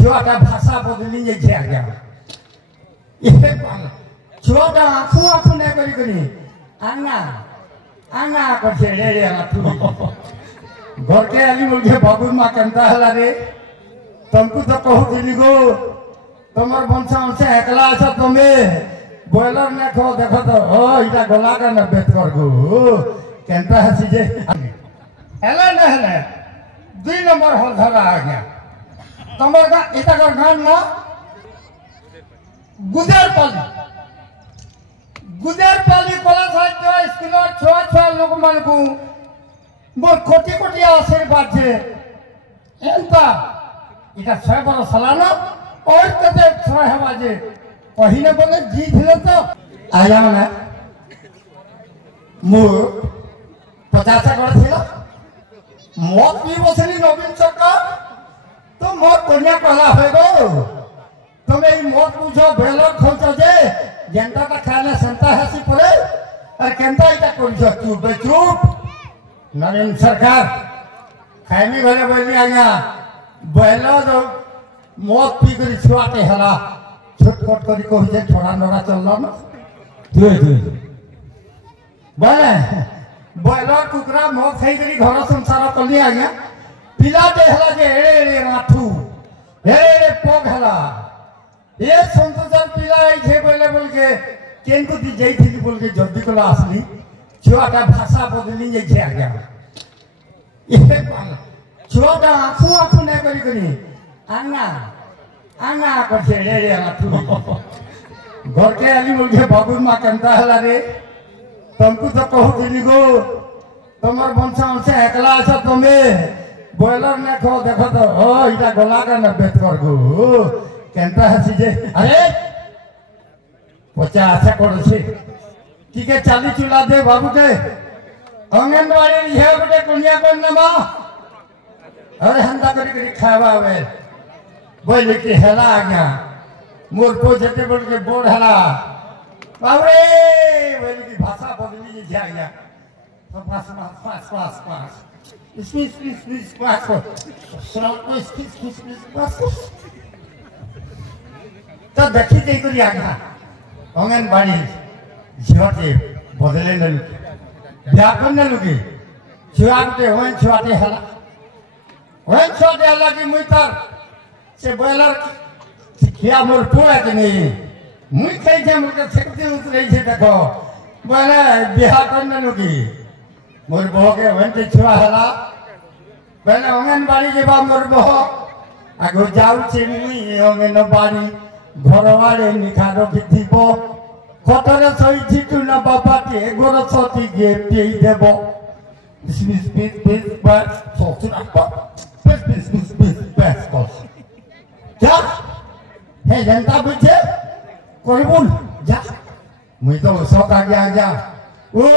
छुआटा भाषा बदली जाइए आज्ञा ये कौन छुआटा आँखू आँखू नहीं करी करी आंगा आंगा कर से रे आँखू घर के आली मुझे बाबू माँ कंता हला रे तुमको तो कहूँ दिली गो तुम्हार बंशा उनसे एकला ऐसा तुम्हें बॉयलर ने खो देखो तो ओ इटा गला का न बेत कर गो कंता है सीजे हेला न हेला 2 नंबर हल धरा आ गया तुम्हार का इटा कर गान ना गुजरपाली कोला साहित्य स्कूल और छुआ लोग मन को मोर कोटी कोटी आशीर्वाद छे एंता इटा 6 बरस सालाना और कते 6 हवा जे पहिने बोले जीत ले तो आया ना मोर 50 कर थिला मत की बसली नवीन सरकार तो मोर कोनिया कहला होय गो तुम्हें ई मत पूछो बेलर खोजो जे जनता का खाना संता हसी पड़े और केंता इटा करिसो चुप चुप नवीन सरकार खाइमी घरे बोली आज्ञा बेलो तो मत पी करी छुआटे हला छुटकट करी कहि जे थोड़ा नोरा चललो न तुई बोले बेलो कुकरा मत खाई करी घर संसार कली आज्ञा पिला दे हला जे एड़े राठू एड़े पोग हला ये संतोषर पिला छे बोल के केन को दी जाई थी बोल के जल्दी को असली छुआटा भाषा बदली जाइए आज्ञा ये कौन छुआटा आँखू आँखू नहीं करी करी आंगा आंगा कर से रे आँखू घर के आली मुझे बाबू माँ कंता हला रे तुमको तो कहूँ दिली गो तुम्हार बंशा उनसे एकला ऐसा तुम्हें बॉयलर ने खो देखो तो ओ इटा गला का न बेत कर गो केंता है सीजे अरे 50 कर से की के चाली चुला दे बाबू के आंगनवाड़ी ये बटे कुनिया कोन नमा अरे हंदा करी खावा वे बोले कि हेला आज्ञा मोर को जते बोल के बोर्ड हला बाबरे बोले कि भाषा बदली जाइया पास स्पीच पास तो देखी कई करी आज्ञा आंगनवाड़ी झियोटे बदले न व्यापन न लुकी छुआटे होन छुआटे हला कि मुई तर से बॉयलर खिया मोर पोया के नहीं मुई खाई छे मोर के छकती उतरे छे देखो बोले व्यापन न लुकी मोर बहो के होन ते छुआ हला बोले आंगनवाड़ी जे बा मोर बहो आगो जाऊ छे मुई आंगनवाड़ी घरवाड़े निखारो की थीबो कतरे सही छिटू न बापाटे गोर सती गे पेई देबो स्पीच बस सोचना बस क्या हे जनता बुझे कोई बोल जा मुई तो सब आगे आ जा ओ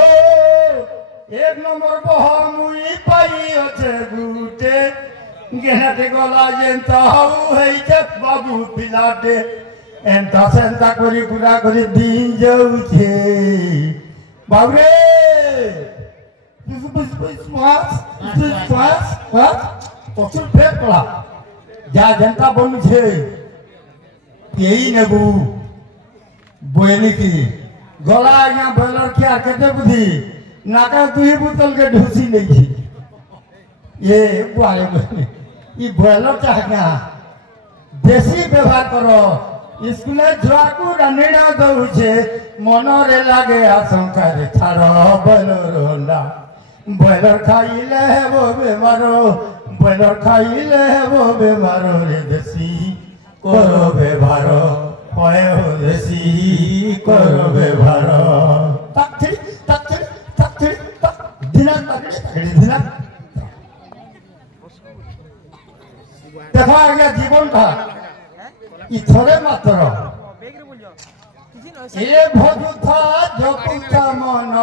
1 नंबर बहा मुई पाई अछे गुटे गेहते गला जेंता हाउ है जब बाबू पिलाटे एंता सेंता करी गुड़ा करी दिन जाऊ छे बाबरे तो चुप फेंक पड़ा जा जनता बन छे यही नेबू बोली की गला यहाँ बॉयलर क्या कहते बुद्धि नाका 2 बोतल के ढूसी नहीं थी ये बुआले ये बॉयलर चाहना देसी व्यवहार करो स्कूले छुआ को रनिड़ा दउछे मनरे लागे आशंका रे थारो बॉयलर होंडा बॉयलर खाइले वो बेमारो बॉयलर खाइले वो बेमारो रे देसी करो बेभारो होए हो देसी करो बेभारो तक दिना दिना देखो आगे जीवन का इथरे मात्र ये भजुथा जपुथा मन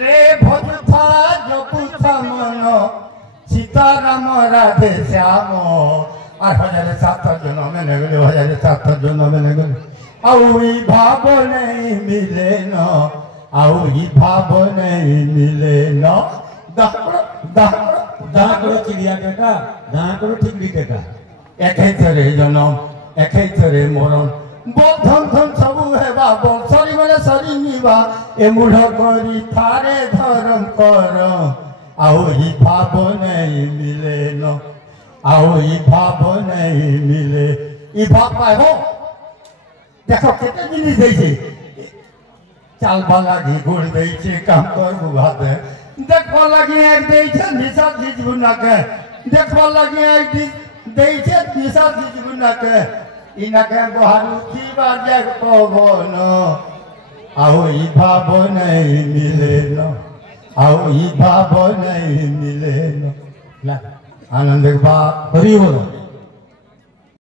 रे भजुथा जपुथा मन सीताराम राधे श्याम 8,007 जन्म में गले 8,007 जन्म में गले आउई भाव नहीं मिले न आउई भाव नहीं मिले न दाकड़ो चिड़िया टेका दाकड़ो ठिकड़ी टेका একাই থরে জনম একাই থরে মরণ বন্ধন ধন সবু হেবা বর্ষরি বেলে সরি নিবা এ মূঢ় করি থারে ধরম কর আও ই ভাব নেই মিলে ন আও ই ভাব নেই মিলে ই ভাব পাইব দেখো কেতে জিনিস দিয়েছে চালবা লাগি গুড় দিয়েছে কাম করবো ভাতে দেখবা লাগি এক দিয়েছে নিশা দিজবু নাকে দেখবা লাগি এক দিয়েছে নিশা দিজবু নাকে ইনাকে বহারু থিবা দেখ পবন আও ই ভাব নেই মিলে ন আও ই ভাব নেই মিলে ন আনন্দ বা হরি বল